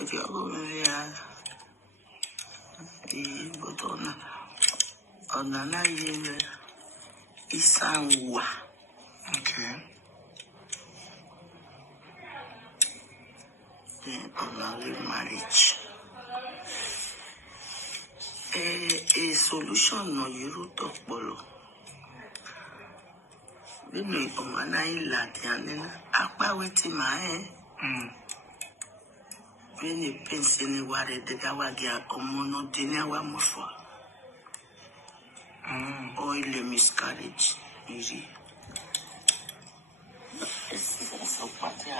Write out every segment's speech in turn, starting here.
If you're going there, the bottom on the year is okay. Then on marriage. A solution no you talk bolo. We know Omana Latiana, Aqua with my when you pinch anywhere the Gawagia or mono dinner one more for oil miscarriage. Easy. It's a party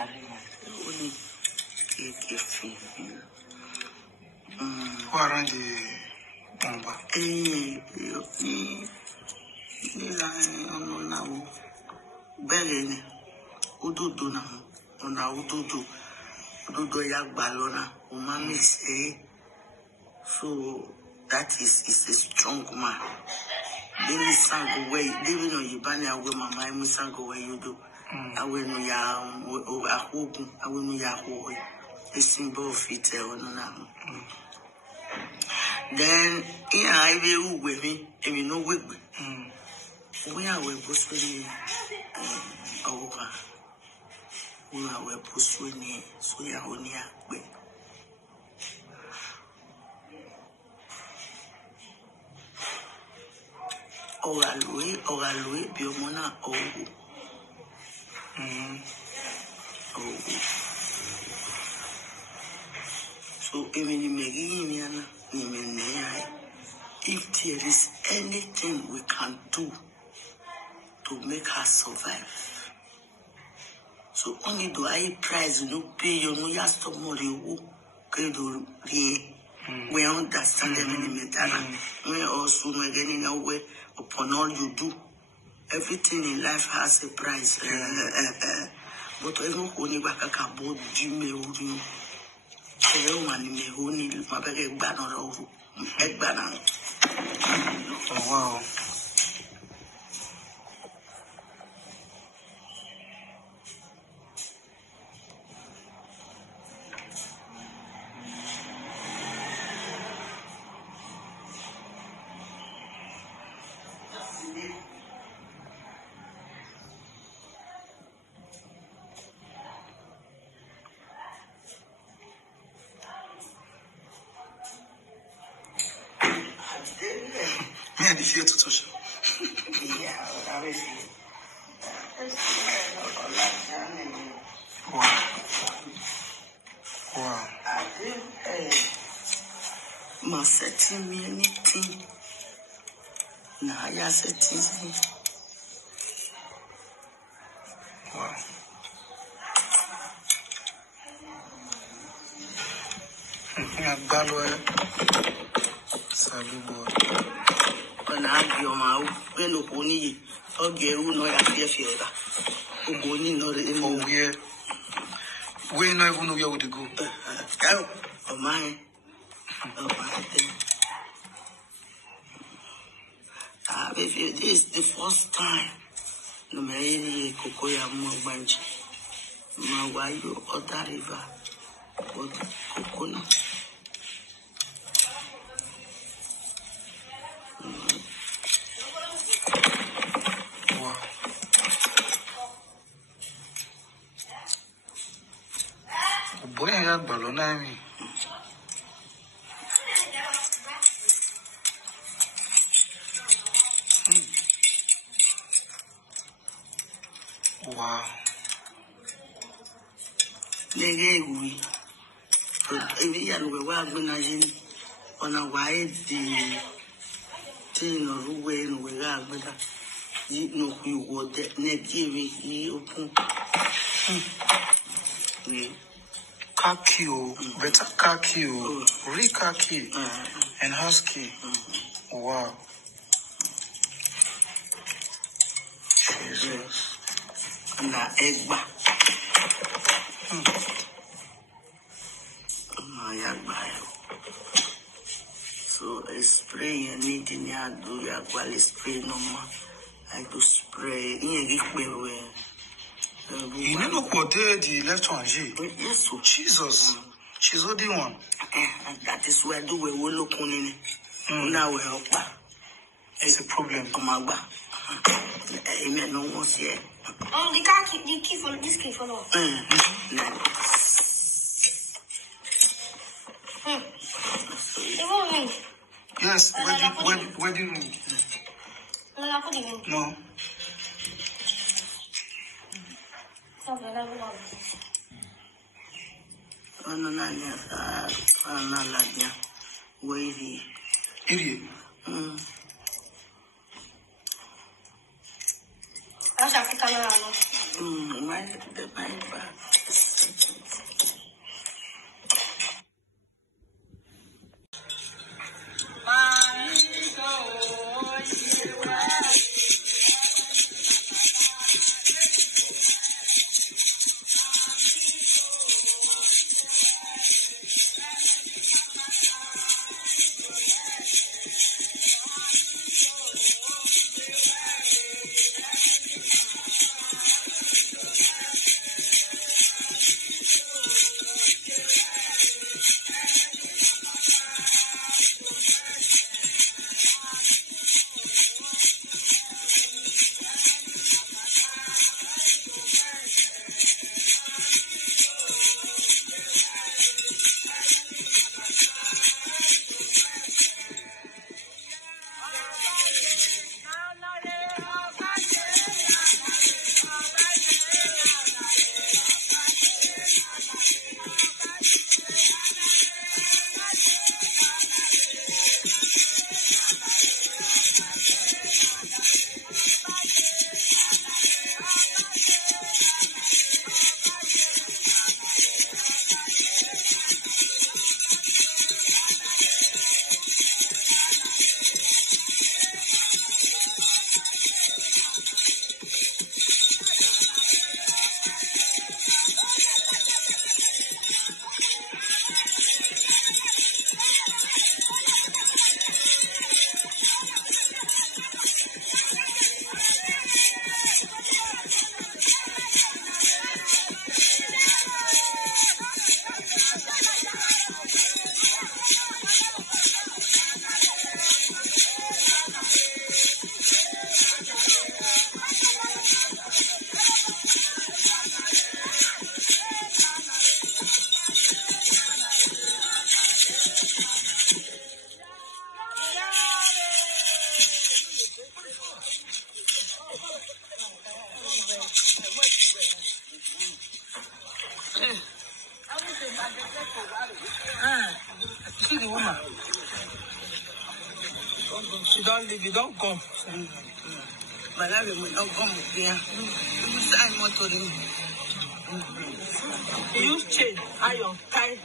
only take a fee. Who around the bomba? Now, Belly, Ududu now, on our Ududu Yak Balona, Umami say. So that is a strong man. Then sang away, living on Yibania, where my mind sang away you do. I will know ya over a hope, I will know ya hoy, a symbol of it on now. Then, here I will with me, and you know, we are pursuing over. We are pursuing so ya only way. Oralue, Biomona, So, if there is anything we can do to make her survive, so only do I price no pay you no just to more you we understand them in the matter. We also are getting away upon all you do. Everything in life has a price. But I don't only back a cardboard Jimmy Udi. Everyone may only my bag banner over egg banner. Oh, wow. Me and the fear to touch. Yeah, I will see. Wow. Wow. I think must setting me anything. Now, I setting me. Wow. Galway. Salut, boy. When I have your mouth, when you pony, or get you know your fear. Oh, yeah. We don't even know where we go. Oh, my. This is the first time. No matter Kokoya Mwanji. Mawayo other river. But coconut. Wow. Boy, I got balloon. I mean. Wow. We are going on a wide thing or way and we are with you know you would net give open. Khaki, better khaki, real khaki, and husky. Wow. Jesus. Na egba. So I spray and needing ya do ya quali spray no more. I do spray in a You know what the left one, she? Yes, sir. Jesus. She's holding one. That is where do we will look on in it. Now we help. It's a problem. Amen. No one's here. The car keep the key for this key for now. Yes, wedding ring. No. Idiot. See the woman. She don't leave, you don't come. But I will not come here. You sign more to them. You use chain, iron, tie.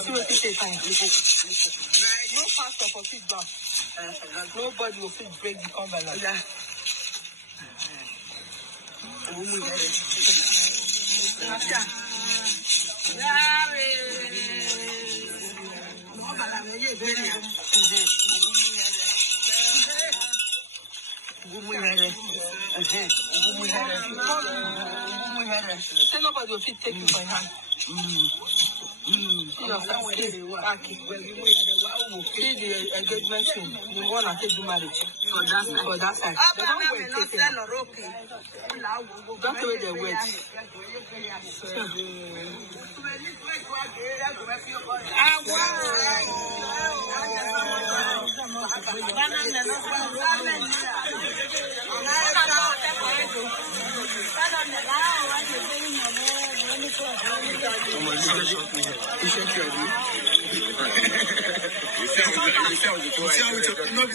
See what you say, fine. No pastor for feedback. Nobody will fit break the covenant. Yeah. Say nobody will fit take you by hand. See your friend see the engagement thing. You want to take the marriage for that side. They don't wait. That's the way they wait.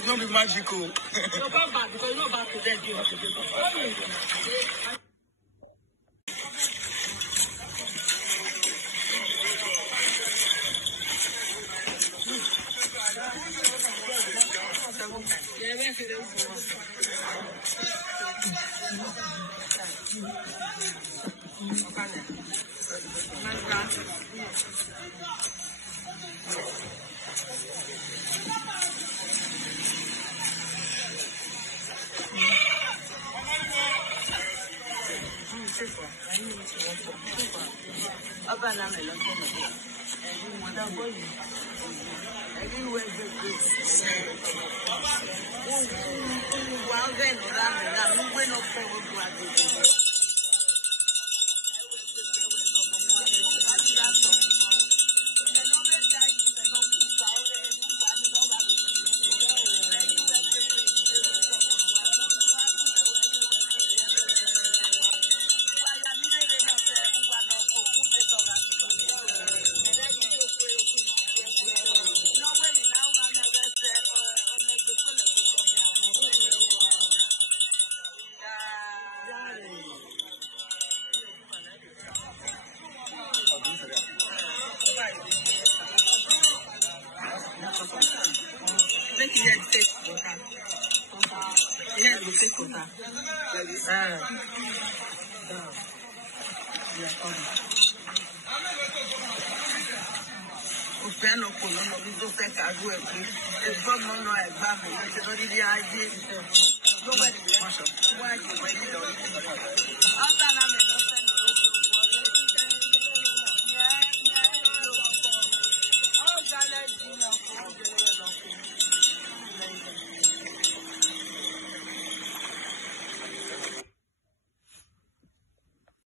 Not be magical. No, bad because you're not back to them. You have to do